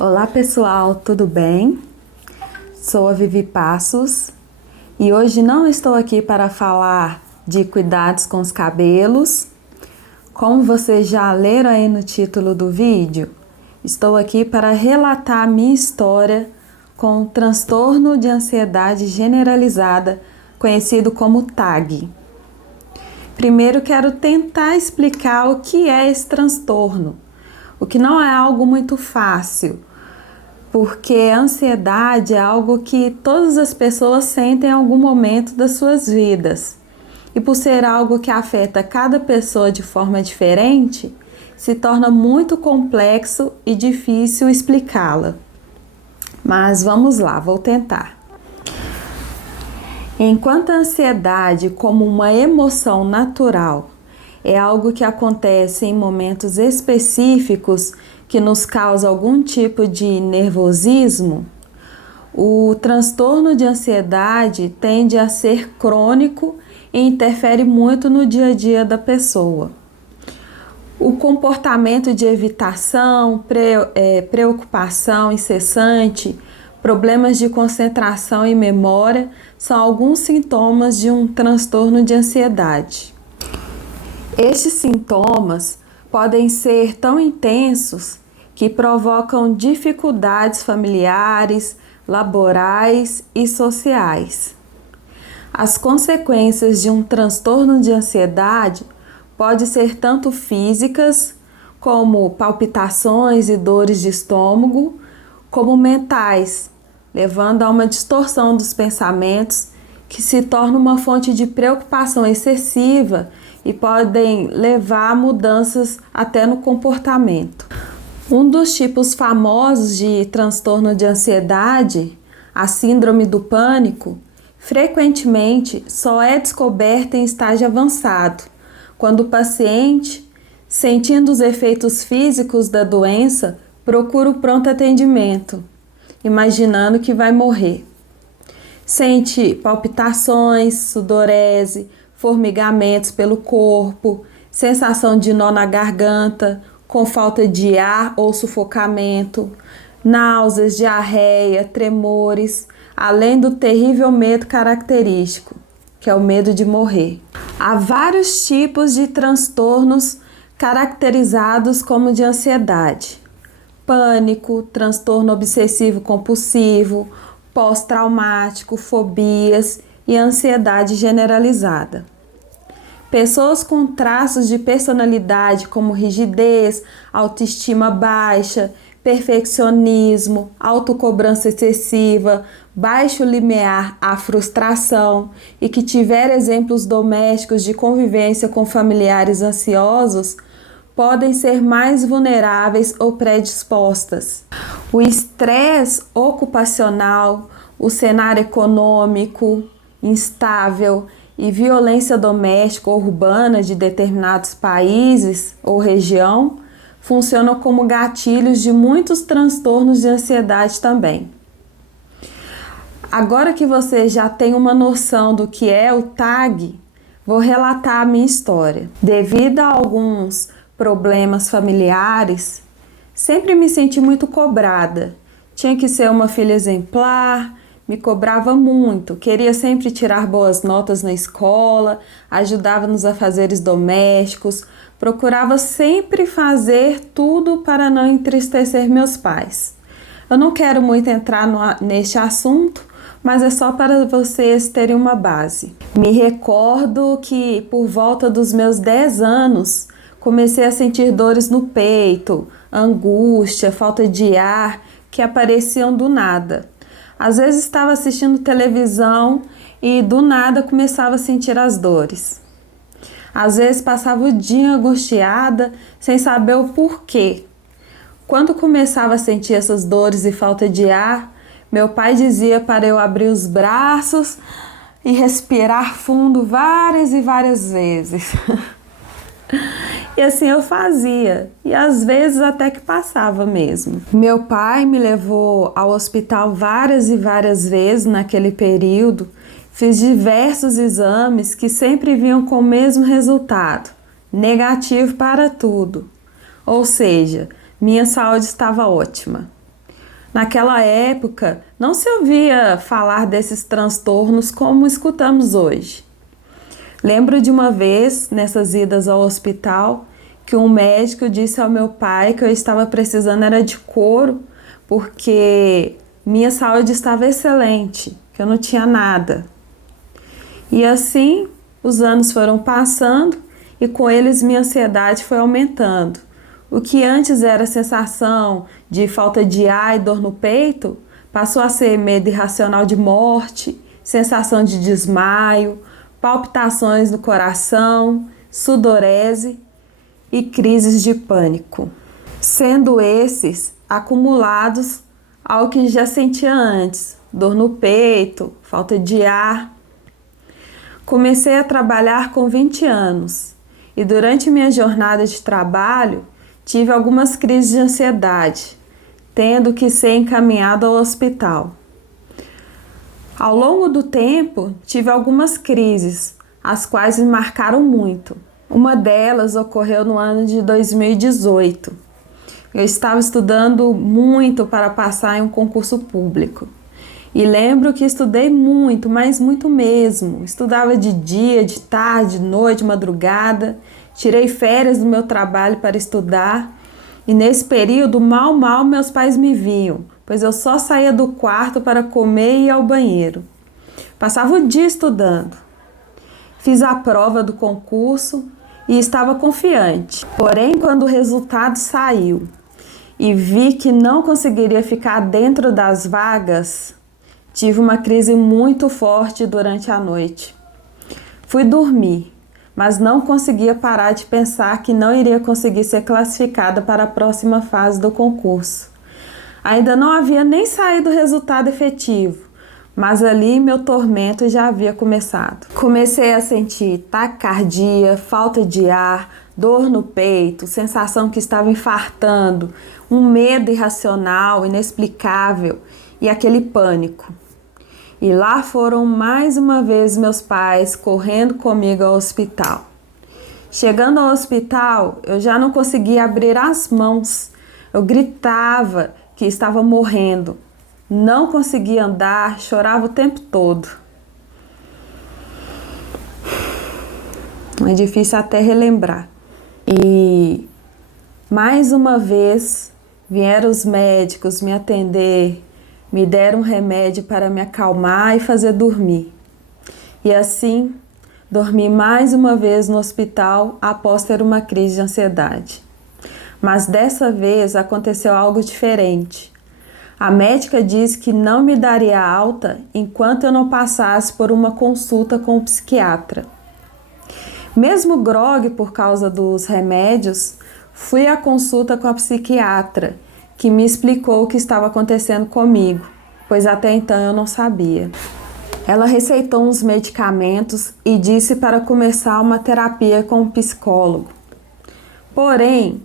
Olá pessoal, tudo bem? Sou a Vivi Passos e hoje não estou aqui para falar de cuidados com os cabelos. Como vocês já leram aí no título do vídeo, estou aqui para relatar a minha história com o transtorno de ansiedade generalizada, conhecido como TAG. Primeiro quero tentar explicar o que é esse transtorno, o que não é algo muito fácil, porque a ansiedade é algo que todas as pessoas sentem em algum momento das suas vidas. E por ser algo que afeta cada pessoa de forma diferente, se torna muito complexo e difícil explicá-la. Mas vamos lá, vou tentar. Enquanto a ansiedade, como uma emoção natural, é algo que acontece em momentos específicos que nos causa algum tipo de nervosismo, o transtorno de ansiedade tende a ser crônico e interfere muito no dia a dia da pessoa. O comportamento de evitação, preocupação incessante, problemas de concentração e memória são alguns sintomas de um transtorno de ansiedade. Estes sintomas podem ser tão intensos que provocam dificuldades familiares, laborais e sociais. As consequências de um transtorno de ansiedade podem ser tanto físicas, como palpitações e dores de estômago, como mentais, levando a uma distorção dos pensamentos que se torna uma fonte de preocupação excessiva e podem levar a mudanças até no comportamento. Um dos tipos famosos de transtorno de ansiedade, a síndrome do pânico, frequentemente só é descoberta em estágio avançado, quando o paciente, sentindo os efeitos físicos da doença, procura o pronto atendimento, imaginando que vai morrer. Sente palpitações, sudorese, formigamentos pelo corpo, sensação de nó na garganta, com falta de ar ou sufocamento, náuseas, diarreia, tremores, além do terrível medo característico, que é o medo de morrer. Há vários tipos de transtornos caracterizados como de ansiedade: pânico, transtorno obsessivo compulsivo, pós-traumático, fobias e ansiedade generalizada. Pessoas com traços de personalidade como rigidez, autoestima baixa, perfeccionismo, autocobrança excessiva, baixo limiar à frustração e que tiver exemplos domésticos de convivência com familiares ansiosos podem ser mais vulneráveis ou predispostas. O estresse ocupacional, o cenário econômico instável e violência doméstica ou urbana de determinados países ou região funcionam como gatilhos de muitos transtornos de ansiedade também. Agora que você já tem uma noção do que é o TAG, vou relatar a minha história. Devido a alguns problemas familiares, sempre me senti muito cobrada. Tinha que ser uma filha exemplar, me cobrava muito, queria sempre tirar boas notas na escola, ajudava nos afazeres domésticos, procurava sempre fazer tudo para não entristecer meus pais. Eu não quero muito entrar neste assunto, mas é só para vocês terem uma base. Me recordo que por volta dos meus 10 anos, comecei a sentir dores no peito, angústia, falta de ar, que apareciam do nada. Às vezes estava assistindo televisão e do nada começava a sentir as dores. Às vezes passava o dia angustiada, sem saber o porquê. Quando começava a sentir essas dores e falta de ar, meu pai dizia para eu abrir os braços e respirar fundo várias e várias vezes. E assim eu fazia, e às vezes até que passava mesmo. Meu pai me levou ao hospital várias e várias vezes naquele período. Fiz diversos exames que sempre vinham com o mesmo resultado: negativo para tudo. Ou seja, minha saúde estava ótima. Naquela época, não se ouvia falar desses transtornos como escutamos hoje. Lembro de uma vez, nessas idas ao hospital, que um médico disse ao meu pai que eu estava precisando era de couro, porque minha saúde estava excelente, que eu não tinha nada. E assim, os anos foram passando e com eles minha ansiedade foi aumentando. O que antes era sensação de falta de ar e dor no peito, passou a ser medo irracional de morte, sensação de desmaio, palpitações no coração, sudorese e crises de pânico, sendo esses acumulados ao que já sentia antes, dor no peito, falta de ar. Comecei a trabalhar com 20 anos e durante minha jornada de trabalho tive algumas crises de ansiedade, tendo que ser encaminhado ao hospital. Ao longo do tempo, tive algumas crises, as quais me marcaram muito. Uma delas ocorreu no ano de 2018. Eu estava estudando muito para passar em um concurso público. E lembro que estudei muito, mas muito mesmo. Estudava de dia, de tarde, de noite, madrugada. Tirei férias do meu trabalho para estudar. E nesse período, mal meus pais me viam, pois eu só saía do quarto para comer e ir ao banheiro. Passava o dia estudando. Fiz a prova do concurso e estava confiante. Porém, quando o resultado saiu e vi que não conseguiria ficar dentro das vagas, tive uma crise muito forte durante a noite. Fui dormir, mas não conseguia parar de pensar que não iria conseguir ser classificada para a próxima fase do concurso. Ainda não havia nem saído o resultado efetivo, mas ali meu tormento já havia começado. Comecei a sentir taquicardia, falta de ar, dor no peito, sensação que estava infartando, um medo irracional, inexplicável e aquele pânico. E lá foram mais uma vez meus pais correndo comigo ao hospital. Chegando ao hospital, eu já não conseguia abrir as mãos. Eu gritava que estava morrendo. Não conseguia andar, chorava o tempo todo. É difícil até relembrar. E mais uma vez vieram os médicos me atender, me deram um remédio para me acalmar e fazer dormir. E assim, dormi mais uma vez no hospital após ter uma crise de ansiedade. Mas dessa vez aconteceu algo diferente. A médica disse que não me daria alta enquanto eu não passasse por uma consulta com o psiquiatra. Mesmo grogue por causa dos remédios, fui à consulta com a psiquiatra, que me explicou o que estava acontecendo comigo, pois até então eu não sabia. Ela receitou uns medicamentos e disse para começar uma terapia com um psicólogo. Porém,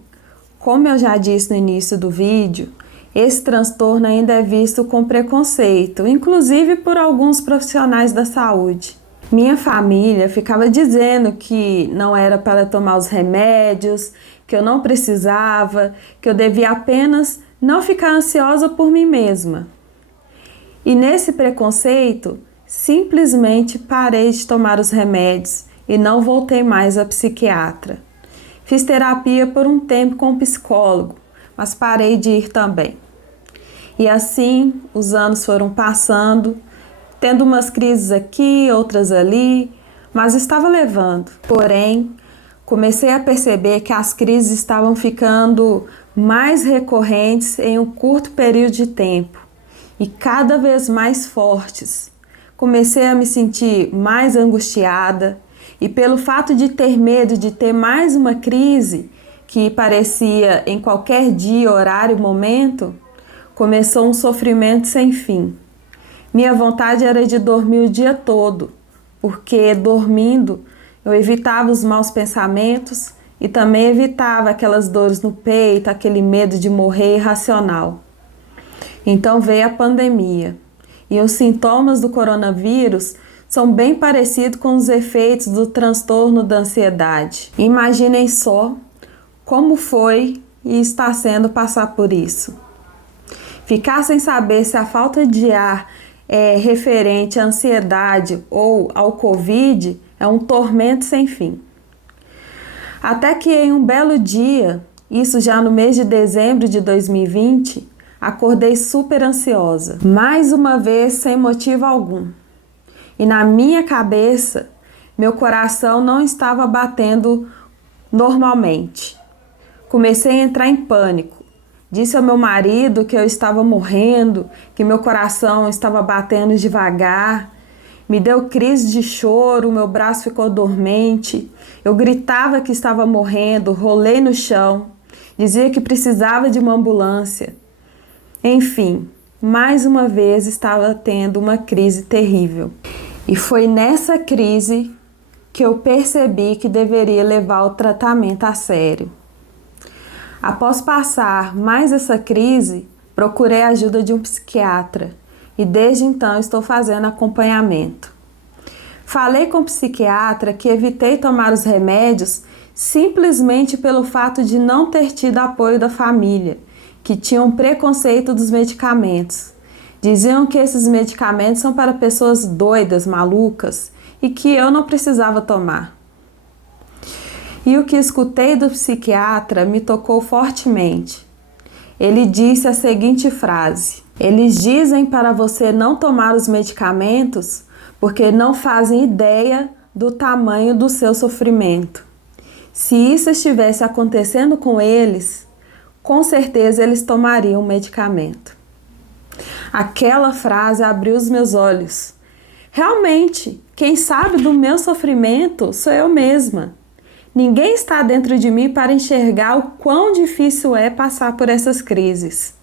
como eu já disse no início do vídeo, esse transtorno ainda é visto com preconceito, inclusive por alguns profissionais da saúde. Minha família ficava dizendo que não era para tomar os remédios, que eu não precisava, que eu devia apenas não ficar ansiosa por mim mesma. E nesse preconceito, simplesmente parei de tomar os remédios e não voltei mais à psiquiatra. Fiz terapia por um tempo com um psicólogo, mas parei de ir também. E assim, os anos foram passando, tendo umas crises aqui, outras ali, mas estava levando. Porém, comecei a perceber que as crises estavam ficando mais recorrentes em um curto período de tempo e cada vez mais fortes. Comecei a me sentir mais angustiada e pelo fato de ter medo de ter mais uma crise, que parecia em qualquer dia, horário, momento, começou um sofrimento sem fim. Minha vontade era de dormir o dia todo, porque dormindo eu evitava os maus pensamentos e também evitava aquelas dores no peito, aquele medo de morrer irracional. Então veio a pandemia e os sintomas do coronavírus são bem parecidos com os efeitos do transtorno da ansiedade. Imaginem só como foi e está sendo passar por isso. Ficar sem saber se a falta de ar é referente à ansiedade ou ao Covid é um tormento sem fim. Até que em um belo dia, isso já no mês de dezembro de 2020, acordei super ansiosa, mais uma vez sem motivo algum. E na minha cabeça, meu coração não estava batendo normalmente. Comecei a entrar em pânico. Disse ao meu marido que eu estava morrendo, que meu coração estava batendo devagar. Me deu crise de choro, meu braço ficou dormente. Eu gritava que estava morrendo, rolei no chão. Dizia que precisava de uma ambulância. Enfim, mais uma vez estava tendo uma crise terrível. E foi nessa crise que eu percebi que deveria levar o tratamento a sério. Após passar mais essa crise, procurei a ajuda de um psiquiatra e desde então estou fazendo acompanhamento. Falei com o psiquiatra que evitei tomar os remédios simplesmente pelo fato de não ter tido apoio da família, que tinha um preconceito dos medicamentos. Diziam que esses medicamentos são para pessoas doidas, malucas, e que eu não precisava tomar. E o que escutei do psiquiatra me tocou fortemente. Ele disse a seguinte frase: eles dizem para você não tomar os medicamentos porque não fazem ideia do tamanho do seu sofrimento. Se isso estivesse acontecendo com eles, com certeza eles tomariam o medicamento. Aquela frase abriu os meus olhos. Realmente, quem sabe do meu sofrimento sou eu mesma. Ninguém está dentro de mim para enxergar o quão difícil é passar por essas crises.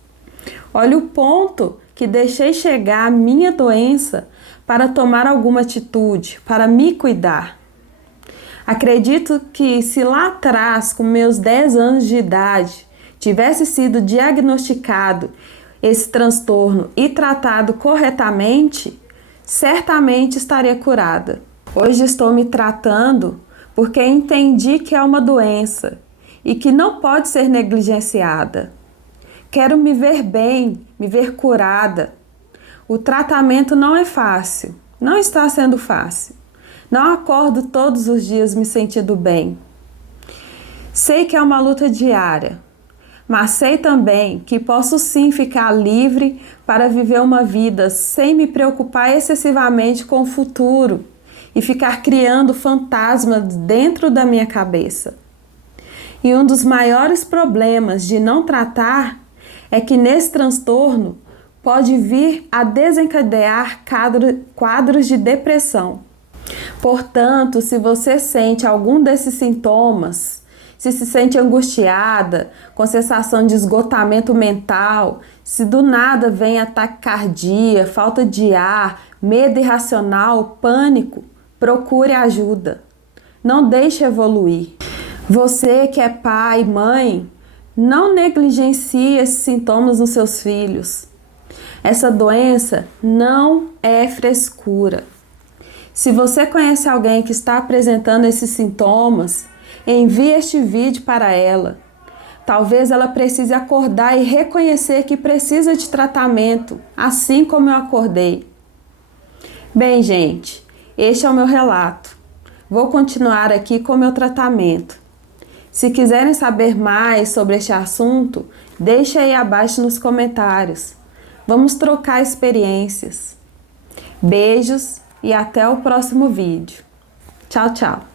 Olha o ponto que deixei chegar a minha doença para tomar alguma atitude, para me cuidar. Acredito que se lá atrás, com meus 10 anos de idade, tivesse sido diagnosticado esse transtorno e tratado corretamente, certamente estaria curada. Hoje estou me tratando porque entendi que é uma doença e que não pode ser negligenciada. Quero me ver bem, me ver curada. O tratamento não é fácil, não está sendo fácil. Não acordo todos os dias me sentindo bem. Sei que é uma luta diária, mas sei também que posso sim ficar livre para viver uma vida sem me preocupar excessivamente com o futuro e ficar criando fantasmas dentro da minha cabeça. E um dos maiores problemas de não tratar é que nesse transtorno pode vir a desencadear quadros de depressão. Portanto, se você sente algum desses sintomas, se sente angustiada, com sensação de esgotamento mental, se do nada vem ataque cardíaco, falta de ar, medo irracional, pânico, procure ajuda. Não deixe evoluir. Você que é pai, mãe, não negligencie esses sintomas nos seus filhos. Essa doença não é frescura. Se você conhece alguém que está apresentando esses sintomas, envie este vídeo para ela. Talvez ela precise acordar e reconhecer que precisa de tratamento, assim como eu acordei. Bem, gente, este é o meu relato. Vou continuar aqui com o meu tratamento. Se quiserem saber mais sobre este assunto, deixe aí abaixo nos comentários. Vamos trocar experiências. Beijos e até o próximo vídeo. Tchau, tchau!